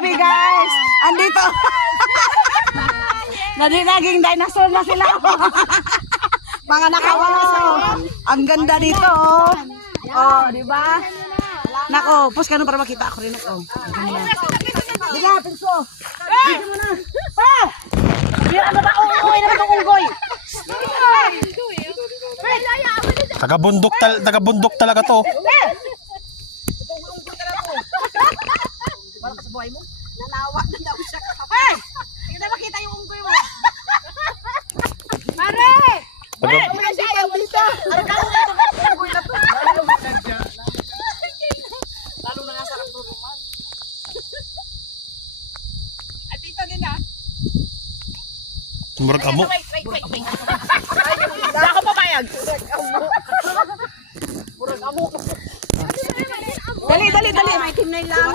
kami guys. Andito. Naging dinosaur na sila. Mga nakawaw. Ang ganda dito. Oh, di ba? Nako, pus ka para makita ako rin ako. Diga, pinso. Dito mo na. Pa! Ano ba? Unggoy naman itong unggoy. Taga-bundok talaga to. Wala ka sa buhay mo? Nanawa na daw siya. Hey! Hindi na makita yung unggoy mo. Pare! Wala siya ayaw dito. Ano ka mo ito? Unggoy na to. Lalo na nga sarap tulungan. At ito din ha. Murag amo. Wait. Hindi ako papayag. Murag amo. Dali. May tinay lang.